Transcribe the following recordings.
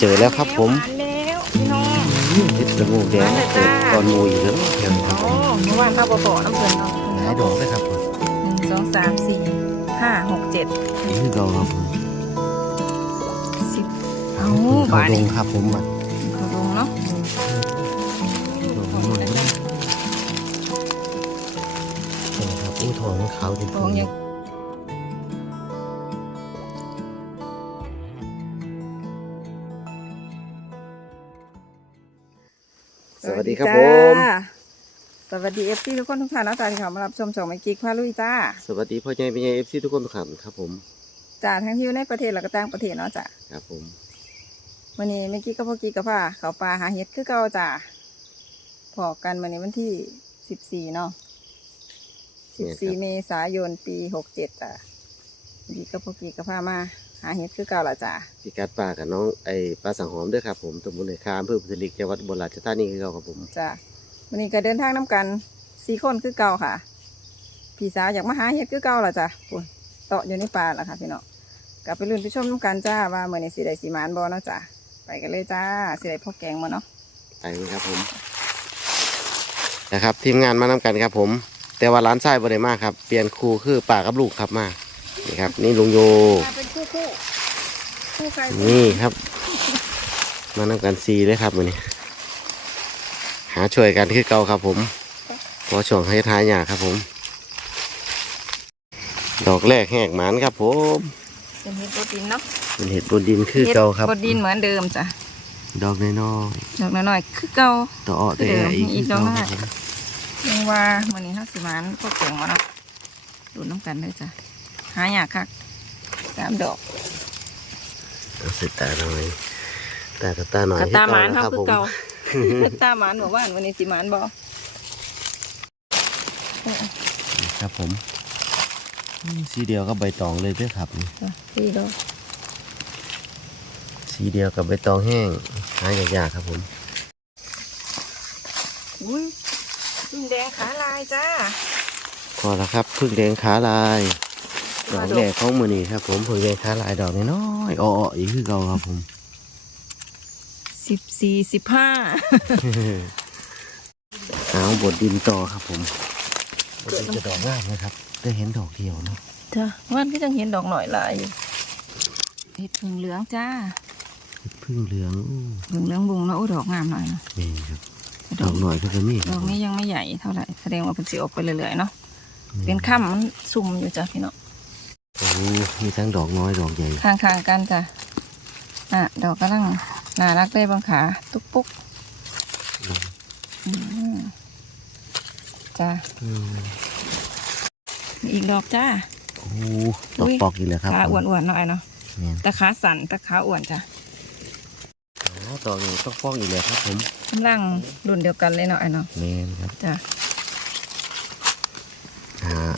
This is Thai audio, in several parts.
เจอแล้วครับผมมาแล้วพี่น้องเห็ดละโงกแดงเกิดตอนหมูอีกแล้วแถวนี้ครับผโอ้มเมื่อวานข้าวบ่อน้ำเพลินเนาะหลายดอกเลยครับผมหนึ่งสองสามสี่ห้าหกเจ็ดนี่คือเราครับผมสิบเอาเขาบาทลนี่งครับผมอะเขาลงเนาะลงมาหน่อยนะนี่ครับอู้ทองมันขาวจนลงยั สวัสดีครับผมจ้าสวัสดีเอฟซีทุกคนทุกท่านนะจ๊ะที่เข้ามารับชมช่องไมกิกพาลุยจ้า สวัสดีพ่อใหญ่พี่ใหญ่เอฟซีทุกคนทุกท่านครับผมจ้าทั้งที่อยู่ในประเทศแล้วก็ต่างประเทศเนาะจ้ะครับผมวันนี้เมกี้กับพ่อกี้กับพ่าเขาปลาหาเห็ดคือเก่าจ้ะพอกันวันนี้วันที่สิบสี่เนาะสิบสี่เมษายนปีหกเจ็ดจ้ะเมกี้กับพ่อกี้กับพ่ามา หาเห็ดคือเก่าละจ้ะพี่กัดปลากับน้องไอปลาสังหอมด้วยครับผมตำบลในคามอำเภอพุทธลิกจังหวัดอุบลราชธานีคือเราครับผมจ้ะวันนี้ก็เดินทางน้กันสี่คนคือเก่าค่ะ พี่สาวอยากมาหาเห็ดคือเก่าละจ้ะปุ่นเตาะอยู่ในป่าละค่ะ พี่น้องกลับไปลุ้นไปชมน้กันจ้าว่าเมื่อนี้สิได้สีมานบอเนาะจ้ะไปกันเลยจ้าสิได้พ่อแกงมาเนาะไปเลยครับผมนะครับทีมงานมานำกันครับผม แต่ว่าร้านไส้บริมากครับ เปลี่ยนครูคือป่ากับลูกครับมานี่ครับ นี่ลุงโยเป็น คู่คู่คู่ใครนี่ครับ มานำกันซีเลยครับมือนี้ หาช่วยกันคือเก่าครับผมพอช่วงให้ท้ายหยาครับผม ดอกแรกแหกหมานครับผมเป็นเห็ดโปรตีนเนาะเป็นเห็ดบนดินคือเก่าครับโปรตีนเหมือนเดิมจ้ะดอกน้อยดอกน้อยๆคือเก่าๆต่ออ้อแต่อีกอีกดอกคหน้ารับผมยังว่าวันนี้เขาสิมานพวกแกงมาเนาะดูน้ำกันเลยจ้ะหาอยากคัก สามดอกเอาสิตาหน่อยตากับตาหน่อยกระตาหมานคือเขาครับคือผมเก่าตาหมานบอกว่าวันนี้สิหมานบอกครับผมอืมสีเดียวกับใบตองเลยเด้วยครับนี่สี่ดอกสีเดียวกับใบตองแห้งหายากๆครับผมอุ้ยพึ่งแดงขาลายจ้าพอแล้วครับพึ่งแดงขาลาย ดอกแรกของมือนี่ครับผมพึ่งแดงขาลายดอกน้อยๆอ้อๆอีกคือเก่าครับผมสิบสี่สิบห้าเอาบดดินต่อครับผมบดดินจะดอกงามนะครับได้เห็นดอกเดียวเนาะจ้าวันก็ยังเห็นดอกหน่อยลายอยู่เห็ดพึ่งเหลืองจ้าพึ่งเหลืองอู้พึ่งเหลืองบุงแล้วโอ้ดอกงามหน่อยนะนี่ครับดดออกกหน่อยก็จะมีคดรัอบกผมนี้ยังไม่ใหญ่เท่าไหร่แสดงว่าเป็นสีออกไปเรื่อยๆเนาะเป็นค่ำมันซุ่มอยู่จ้ะพี่น้องโอ้โห มีทั้งดอกน้อยดอกใหญ่ข้างๆกันจ้ะอะดอกกำลังน่ารักได้บางขา ตุ๊กปุ๊กอืมจ้ะอืมมีอีกดอกจ้าโอ้โหดอกปอกอีกแล้วครับขาผมอ้วนๆหน่อยเนาะเนี่ยตะขาสั่นตะขาอ้วนจ้ะอ๋อดอกนี้ต้องป้องอีกแล้วครับผมกำลังรุ่นเดียวกันเลยเนาะไอ้เนาะแมนครับจ้ะ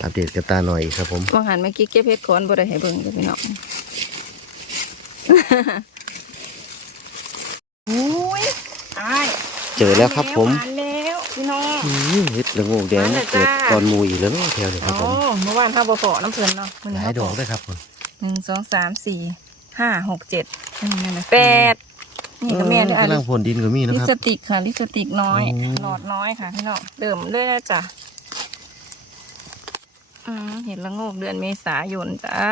อ่าอัปเดตกับตาหน่อยครับผมบางหันเมื่อกี้เก็บเพชรก้อนบ่ได้ให้เบิ่งจ้ะพี่น้องอุ้ยตายเจอแล้วครับผมมาแล้วพี่น้องอืมเห็ดละโงกแดงมาแล้วเกิดจ้าตอนหมูอีกแล้วเนาะแถวนี้ครับผมโอ้เมื่อวานข้าวบ่พอน้ำเพลินเนาะวันหนี้ลายข้าวดบ่อกด้วยครับผมหนึ่งสองสามสี่ห้าหกเจ็ดอันนี้นะแปดนี่ก็แม่นเอด้อวยกำลังพ่นดินก็มีนะลิคปรับสติกค่ะลิปสติกน้อยโอ้หลอดน้อยค่ะพี่น้องเดิมเลยนะจ้ะอืม เห็นละโงกเดือนเมษายนจ้า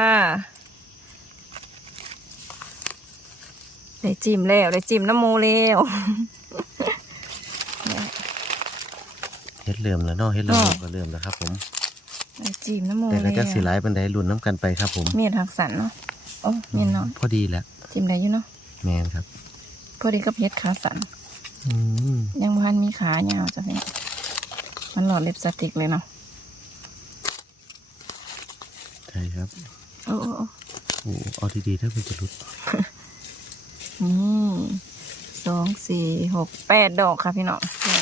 ได้จิ้มแล้วได้จิ้มน้ำโมแล้วเห็ดเหลื่อมแล้วเนาะเห็ดเหลื่อมอ๋อก็เหลื่อมแล้วครับ ผมได้จิ้มน้ำโมแต่ก็แล้วจะสีหลายบันไดรุ่นน้ำกันไปครับ ผมเมียดหักสันเนาะโอ้เมียดน้อยพอดีแล้วจิ้มได้อยู่เนาะแมนครับ พอดีกับเฮ็ดขาสันอืมยังพันมีขายาวจ้ะพี่มันหลอดลิปสติกเลยเนาะ ใช่ครับโอ้โอ้โอ้โอ้เอาดีๆถ้ามันจะหลุดนี่สองสี่หกแปดดอกค่ะพี่น้องนี่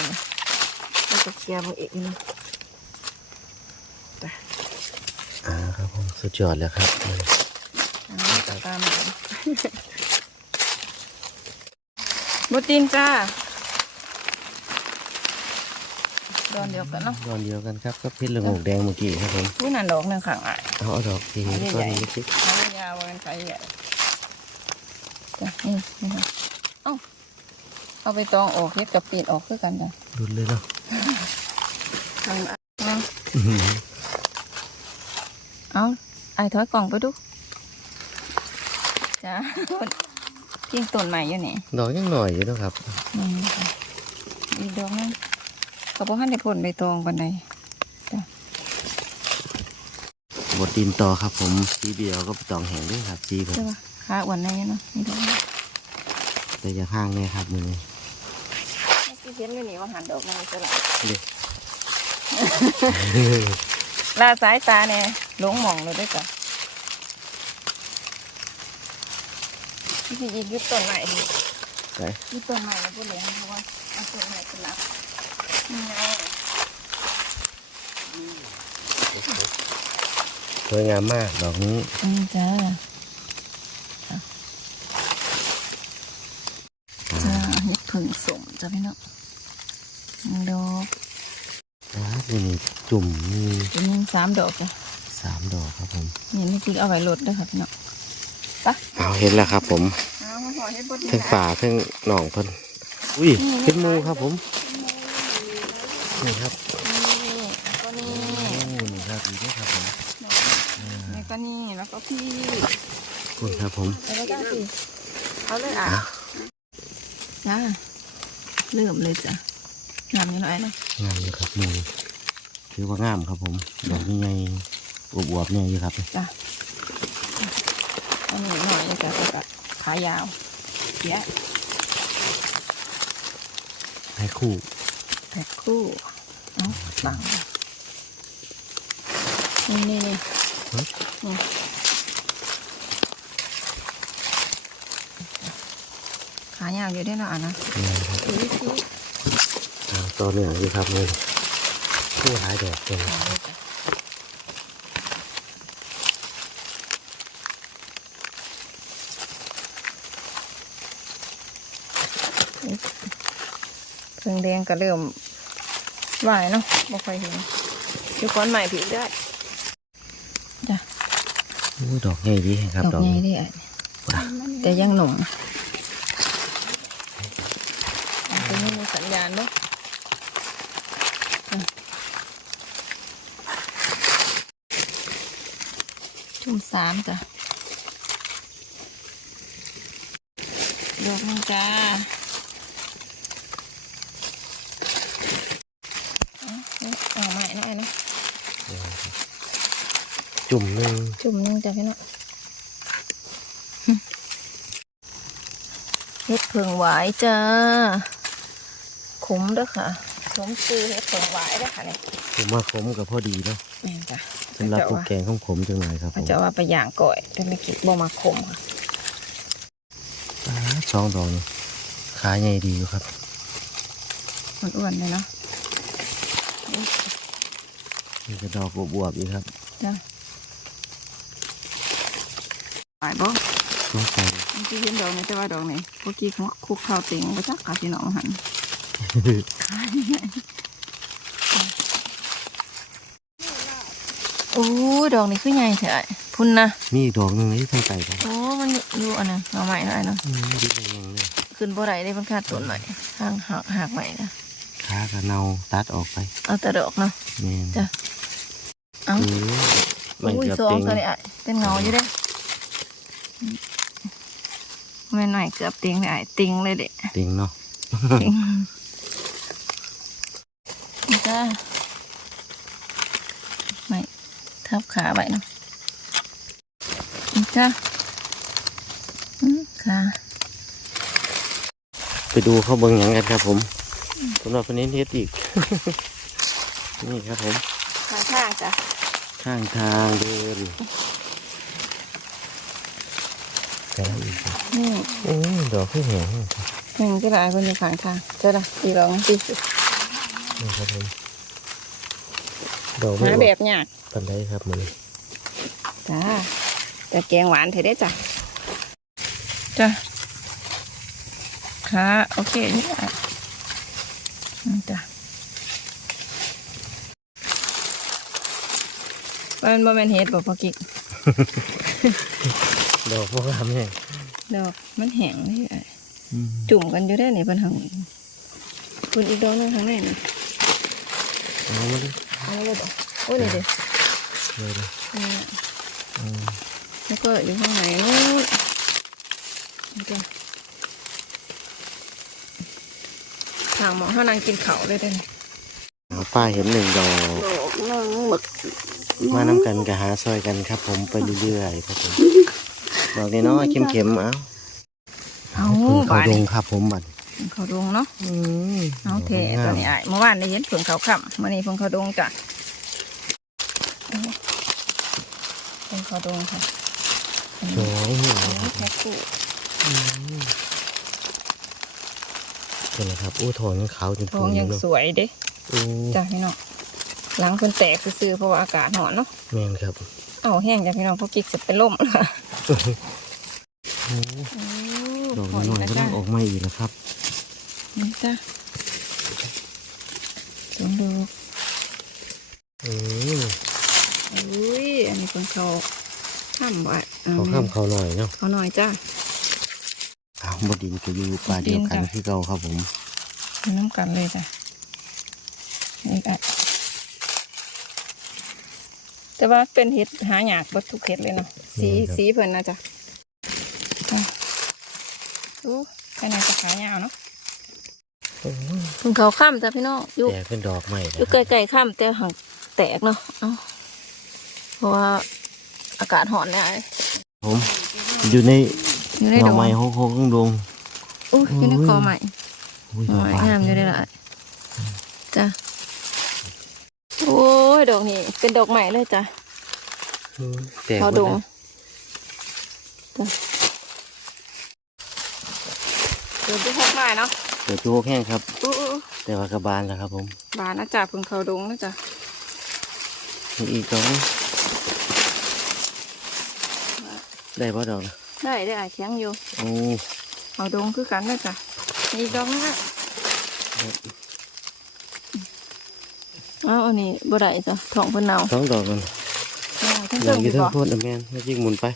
ก็จะเกียร์มืออีกนะอ่าครับผมสุดยอดแล้วครับอันนี้ตาตามมาบูตินจ้า ดอนเดียวกันเนาะดอนเดียวกันครับก็พิษละโงกแดงเมื่อกี้ครับผมผู้นันดอกหนึ่งขังอะเอาเอาดอกทีเอาใหญ่ๆก้อนนี้สิเอายาวๆกันไปใหญ่จ้ะนี่นี่ค่ะเอาไปตองออกเฮ็ดกับปีนออกคือกันจ้ะดุดเลยเนาะทางนั่งเอาไอ้ถอยกล่องไปดูจ้าเพียงต้นใหม่อยู่นี่ดอกยังหน่อยอยู่เนาะครับนี่ค่ะอีกดอกนึง ก็บ่ทันได้ผลใบตองปานใดบดดินต่อครับ ผมสีเดียวก็ตองแห้งด้วยครับสีแบบใช่ป่ะขาอ้วนในเนาะนี่ดอกนึงแต่อย่าห้างเลยครับมือนี้ที่เห็นอยู่นี่ว่าหันดอกในสลับเด็กลาสายตาเนี่ยหลงหมองเลยด้วยจ้ะที่อีกยึดต้นใหม่ดิใส่ยึดต้นใหม่แล้วพูดเลยเพราะว่าเอาต้นใหม่เป็นหลักนี่ไง สวยงามมากดอกนี้อืมจ้าจ้าเห็ดผึ่งสมจ้ะพี่น้องหนึ่งดอกครับนี่มีจุ่มมีเป็นหนึ่งสามดอกจ้ะสามดอกครับผมนี่ไม่กิ๊กเอาไว้ลดด้วยค่ะพี่น้องเอาเห็นแล้วครับผมเอามาห่อเห็ดบดทั้งป่าทั้งหนองเพิ่นอุ้ยเห็ดหมูครับผม นี่ครับนี่แล้วก็นี่โอ้นี่ครับดีด้วยครับผมนี่ก็นี่แล้วก็พี่ขอบคุณครับผมแล้วก็จ้าสิเอาเลยอะอะจ้าเริ่มเลยจ้ะงามนิดหน่อยนะงามอยู่ครับหมูถือว่างามครับผมดอกใหญ่ๆอวบๆเนี่ยอยู่ครับจ้ะอันนี้หน่อยนะจ้ะแล้วก็ขายาวเยอะให้คู่แพ็คคู่ เอาบังนี่นี่นี่นี่ขายาวอยู่ได้เนาะอะนะนี่ครับดูวิธีอ่าตัวเหนืออยู่ครับเลยคู่หลายดอกเลยเอาเลยจ้ะเครื่องแดงก็เริ่มไหวเนาะบ่ค่อยเห็นอยู่ก้อนใหม่ผีได้จ้ะอู้ดอกใหญ่ดีครับดดออกกใหญ่นี้ดีอะแต่ยังหนุ่มอันนี้มีสัญญาณด้วยทุ่มสามจ้ะดอกนึงจ้าเอาเอาใหม่หน่อยนะ จุ่มหนึ่งจุ่มนึงจ้ะพี่น้องเฮ็ดเผิงหวายจ้าขมเด้อค่ะขมซื้อเฮ็ดเผิงหวายเด้อค่ะเนี่ยผมว่าขมกับพอดีเนาะแม่นจ้ะสำหรับพวกแกงของขมจังหน่อยครับผมันมจะว่าไปย่างก่อยแต่ไม่คิดบ่มาขมค่ะอ่าสองดอกนี่ขาใหญ่ดีอยู่ครับมันอ้วนเลยเนาะนี่ก็ดอกบวบๆอีกครับจ้ะ หวายบ่สงสัยเมื่อกี้เห็นดอกนี้แต่ว่าดอกนี้เมื่อกี้เขาคุกข้าวเต็งไปจักค่ะพี่น้องหันโอ้ดอกนี้คือใหญ่แท้พุ่นนะมีอีกดอกหนึ่งที่ทางไต่ครับโอ้มันอยู่อันนั้นเอาใหม่หน่อยเนาะอืมดีเลยยังเลยขึ้นบ่ได้ได้มันขาดต้นใหม่ห่างหักหักใหม่นะขากับเนาตัดออกไป เอาแต่ดอกเนาะแม่นจ้ะเอาอืมไม่อุ้ยเกือบสองเต็งตัวนี้อะเป็นเงาอยู่เด้ แม่หน่อยเกือบติงเลยอะติงเลยเด็เต็งเนาะติงจ้าไม่ทับขาไว้เนาะจ้าอืมขาไปดูเขาเบิ่งหยังกันครับผมสำหรับวันนี้เทสอีก นี่ครับผมขาข้างจ้ะข้างทางเดิน แต่ละอีกครับนี่โอ้ยดอกขึ้นแหงหนึ่งก็ได้คนอยู่ข้างทางเจ้าละตีลองตีนี่ครับผมดอกไม่หาอแบอกบยากปันได้ครับมันจ้าแต่แกงหวานเธอได้จ้ะจ้ะค่ะโอเคนี่อะอืมจ้ะมันบ่แม่นเฮ็ดบ่พอกิก ดอกพวกลำเนี่ยดอกมันแห้งเลยอะมจุ่มกันอยู่ได้นี่เพิ่นหังคุณอีกดอกหนึงข้างในนี่เอามาดิเอาเลยบ่โอ้ยนี่เด้เลยเลยนี่อืมแล้วก็อยู่ข้างในนู้นนี่จ้ะทางหมอเขานั่งกินเขาวเลยเด้อนี่เอาป้าเห็นหนึ่งดอกดอกนั่งหมึกมาน้ำกันกับหาซอยกันครับผมไปเรื่อยๆครับผม ดอกนี้เนาะเข้มๆเอาเอาเขาบานดนี่งครับผมบัดเขาดงเนาะอืมเอาเทตัวนี้ไอ้ายเมื่อวานได้เห็นเพิ่งเขาค่ำมื่อนี้เพิ่งเขาดงจ้ะเอาเพิ่งเขาดงค่ะอันสนี้องหัวโอ้ยแพ็คคู่เป็นไรครับอู้ทองยังขาวจนทองยังเนาะสวยเด้อู้จ้ะพี่น้องหลังคนแตกซื่อๆเพราะว่าอากาศหอนเนาะแม่นครับ เอาแห้งจ้ะพี่น้องเพราะกิ๊กจะเป็นลมละโอ้โอ้ ดอกหอนน้อยนะๆก็ต้จ้ะองออกมาอีกแล้วครับนี่จ้ะสองดอกอืมอุ้ยอันนี้เป็นเขาข้ามไว้เขาข้ามเขาหน่อยเนาะเขาหน่อยจ้ะอ้าวบดินก็อยู่ป่าเดียวกันดินจ้ะคือเก่าครับผมมีน้ำกันเลยจ้ะนี่อะ แต่ว่าเป็นเห็ดหายากเบัดทุกเห็ดเลยเนาะสีสีเพิ่นนะจ๊ะอะโอ้แค่ไหนจะขายยาวเนาะโอ้ยถึงเขาข้ามจ้ะพี่น้องอยู่แตกเป็นดอกใหม่อยู่ใกล้ๆข้ามแต่หังแตกเนาะเอ้าเพราะว่าอากาศหอนเนี่ยไอ้ผมอยู่ในอยู่ในหน่ดองงไม้โค้งๆดงอุ้ยอยู่ในโอ้ยคอใหม่อุ้ยหดอกน่อยบานงามอยู่ได้ละจ้ะ โอ้ยดอกนี่เป็นดอกใหม่เลยจ้ะอืมแตกเขาหมดดงแล้วจ้ะเดี๋ยวจะพกมาเนาะเดี๋ยวพี่โคกแห้งครับอู้อู้อู้แต่ว่ากระบาลแล้วครับ ผม บานนะจ๊ะเพิ่งเขาดงนะจ๊ะมีอีกดอกนึงได้ป่ะดอกนะได้ได้อะแข็งอยู่โอ้เขาดงคือกันนะจ๊ะมีอีกดอกนึงอะเอ้าวอันนี้บ่ได้จ้ะท้องเพิ่นเน่าสองดอกกันเอาทั้งอเรื่ยาอกงอยู่ดีทั้งบ่โพดนะแม่นไม่ยิงหมุนไป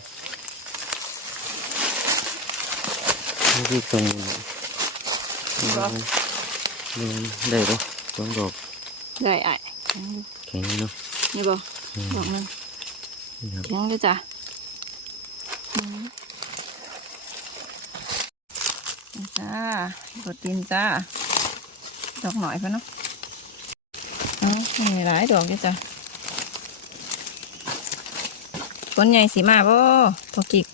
ไม่ยิงตรงหมุนแม่นได้ป่ะสองดอกได้อะแข็งเนาะนี่บ่อืมดอกหนึงนี่ครับแข็งเลยจ้ะอืมนี่จ้ากดตีนจ้าดอกหน่อยเพิ่นเนาะเอ้า มีหลายดอกอยู่จ้ะฝนใหญ่สีมาบ่พอกิก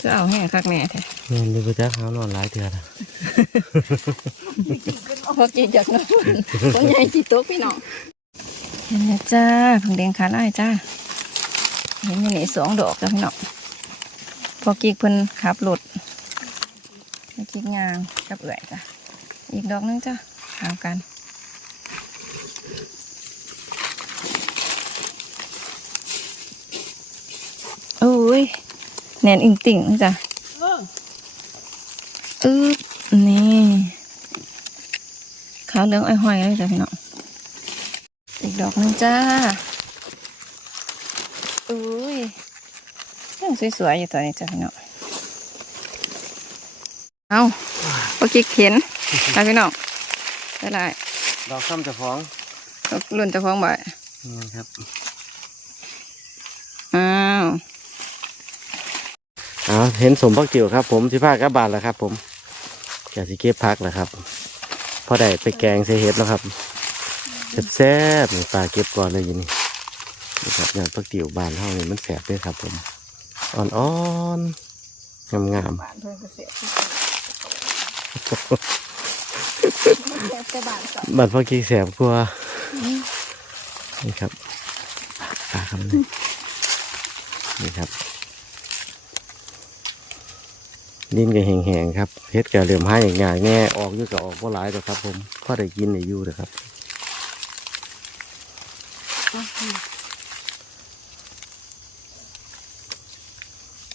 จะเอาแห้งคักแน่แท้แม่นดูไปจ้าเขานอนหลายเถื่อนะพอกิกอยากนอนฝนใหญ่จีตกพี่น้องเห็นแล้วจ้าเพิ่งแดงขาไล่จ้าเห็นอยู่นี่สองดอกจ้ะพี่น้องพอกิกเพิ่นขับรถพอกิกงางกับเอื่อยจ้ะอีกดอกหนึงจ้ะหากัน โอ้ยแหนนอิงติ่งนะจ้ะอืดนี่ขาวเหลืองอ้อยห้อยเลยจ้ะพี่น้องอีกดอกหนึงจ้าอุ้ยยังสวยๆอยู่ตัวนี้จ้ะพี่น้องเอาเมื่อกี้เข็นนะพี่น้องได้ไรดอกซ้ำจะฟ้องรุ่นเจะฟ้าของบ่ายนี่ครับ อ้าว เอาเห็นสมพักจิ๋วครับผมที่ภาคกระบาลแล้วครับ ผมอยากสิเก็บพักแล้วครับพอได้ไปแกงเสเฮ็ดแล้วครับแซ่บๆนี่ปลาเก็บก่อนเลยอยินนี่นี่ครับยอดพักจิ๋วบานเท่านี้มันแสบด้วยครับ ผมอ่อนๆงามบ้านเพื่อนเกษตรแต่บ้านสองๆบานพักจิ๋วแสบกว่านี่ครับปลาครับนี่นี่ครับ ดินก็แห้งๆครับเฮ็ดก็เหลื่อมห้าอย่างง่ายแง่ออกอยู่ก็ออกบ่หลายหรอกครับ ผมพอได้กินได้อยู่นะครับ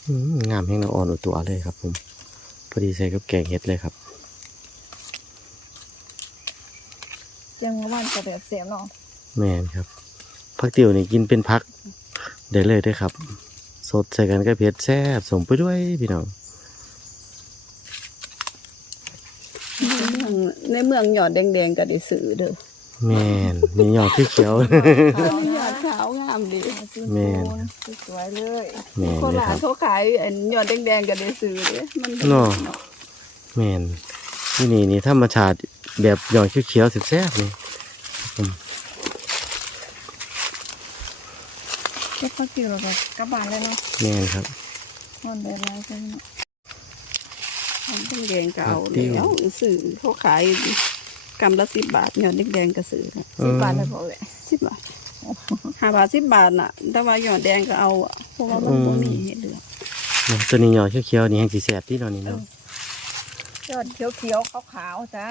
อืมงามแห้งละอ่อนอุตัวเลยครับ ผมพอดีใส่กับแกงเห็ดเลยครับยังบ้านกระเดือดเสียมเนาะแม่นครับผักติ๋วนี่กินเป็นพักได้เลยเด้วยครับ สดใส่กันกับเผ็ดแซ่บส่งไปด้วยพี่น้อง ในเมืองหยอดแดงๆก็ได้ซื้อเด้อแม่นนี่หยอดเขียวอันนี้หยอดขาวงามดีแม่น สวยๆเลยๆแม่นโคเลยราคชรับ เขาขายอันหยอดแดงๆก็ได้ซื้อเด้อมันเนาะ แม่นที่นี่นี่ธรรมชาติแบบหยอดเขียวๆแซ่บๆนี่เก็บข้าวเกี่ยวแล้วก็กลับบ้านเลยเนาะแม่นครับมันได้หลายจังเนาะ มันแดงๆก็เอาผักติ้วแล้วซื้อเขาขายกำละ10บาทหยอดแดงๆก็ซื้อค่ะเอสิบอบาทเลยพอเลย10บาทห้าบาท10บาทน่ะ แต่ว่าหยอดแดงก็เอาอะเพราะว่ามันบ่มีให้เลือกตัวนี้หยอดเขียวๆนี่แห้งสีแซ่บที่นอนนี่เนาะยอดเขียวๆขาวๆจ้า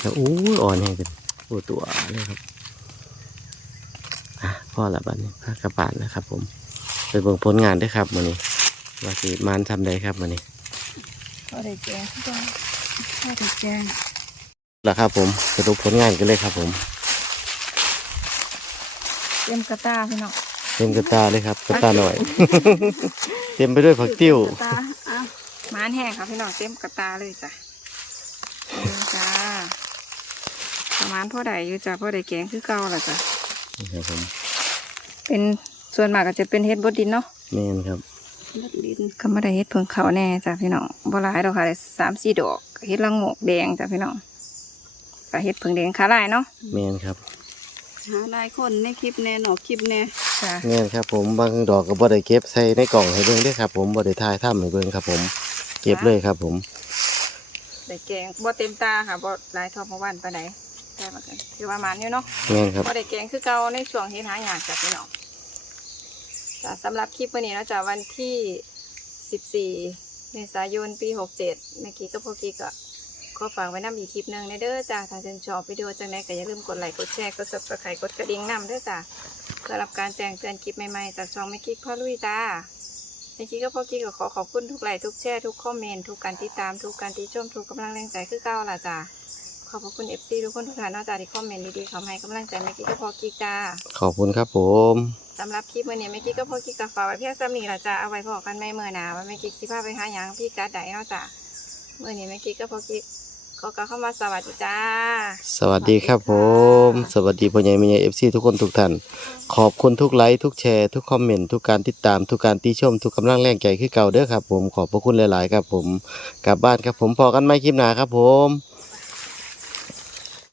แล้วอู้ยอ่อนแห้งเป็นโอ้ตัวเลยครับอะพ่อละบัดนี้พากระบาดนะครับ ผมไปเบิ่งผลงานเด้วยครับมื้อนี้ ว่าสิมานทำได้ครับมื้อนี้พอได้แกงจ้าข้าวแกงแล้วครับผมสรุปผลงานกันเลยครับ ผม เตรียมกระตาพี่น้องเต็มกระตาเลยครับกระตาหน่อย เต็มไปด้วยผักติ้วตาอ้าวหมานแห้งค่ะพี่น้องเต็มกระตาเลยจ้ะนี่จ้าประมาณพ่อใดอยู่จ้ะพ่อใดแกงคือเก่าล่ะจ้ะนี่ครับผมเป็นส่วนมากก็จะเป็นเฮ็ดบดดินเนาะแม่นครับนัก ดินก็ไม่ได้เฮ็ดเพิ่งเขาแน่จ้ะพี่น้องบ่หลายดอกค่ะได้สามสี่ดอกก็เฮ็ดละโงกแดงจ้ะพี่น้องก็เฮ็ดเพิ่งแดงขาลายเนาะแม่นครับหาได้คนในคลิปแน่หนอกคลิปแน่จ้ะแม่นครับ ผมบางดอกก็บ่ได้เก็บใส่ในกล่องให้เบิ่งเด้อครับ ผมบ่ได้ถ่ายทำให้เบิ่งครับ ผม เก็บเลยครับ ผมได้แกงบ่เต็มตาค่ะบ่หลายเทอเมื่อวานปานใดแต่ว่าก็คือว่ามันอยู่เนาะแม่นครับบ่ได้แกงคือเก่าในช่วงเฮ็ดหาหยากจ้ะพี่น้อง จ้ะสำหรับคลิปวันนี้นะจ้ะวันที่ 14 เมษายนปี 67เมื่อกี้ก็พอกี้ก็ขอฝากไว้นำอีกคลิปหนึ่งในเด้อจ้ะถ้าชื่นชอบวิดีโอจังไดก็อย่าลืมกดไลค์กดแชร์กด Subscribe กดกระดิ่งนำเด้อจ้ะเพื่อรับการแจ้งเตือนคลิปใหม่ๆจากช่องแม่กิ๊กพ่อลุยจ้าแม่กิ๊กก็พ่อกิ๊กก็ขอขอบคุณทุกไลค์ทุกแชร์ทุกคอมเมนต์ทุกการติดตามทุกการติชมทุกกำลังแรงใจคือเก่าล่ะจ้ะขอบพระคุณเอฟซีทุกคนทุกท่านนอกจากที่คอมเมนต์ดีๆเขาให้กำลังใจแม่กิ๊กก็พอกิ๊กจ้าขอบคุณครับผม สำหรับคลิปมื่อนี้แม่กิ๊กก็พอกิ๊กกับฝาไว้เพียงซ้ำนี้ละจ้าเอาไว้พอกันไม่เมื่อหนาว่าแม่กิ๊กสิพาไปหาหยังพี่กัดใดเนาะจ้าเมื่อนี้แม่กิ๊กก็พอกิ๊กขอกล่าวเข้ามาสวัสดีจ้า สวัสดีครับผม สวัสดีพ่อใหญ่แม่ใหญ่ FC ทุกคนทุกท่าน ขอบคุณทุกไลค์ทุกแชร์ทุกคอมเมนต์ทุกการติดตามทุกการติชมทุกกำลังแรงใจคือเก่าเด้อครับผมขอบพระคุณหลาย ๆ ครับผมกลับบ้านครับผมพอกันไม่คลิปหนาครับผม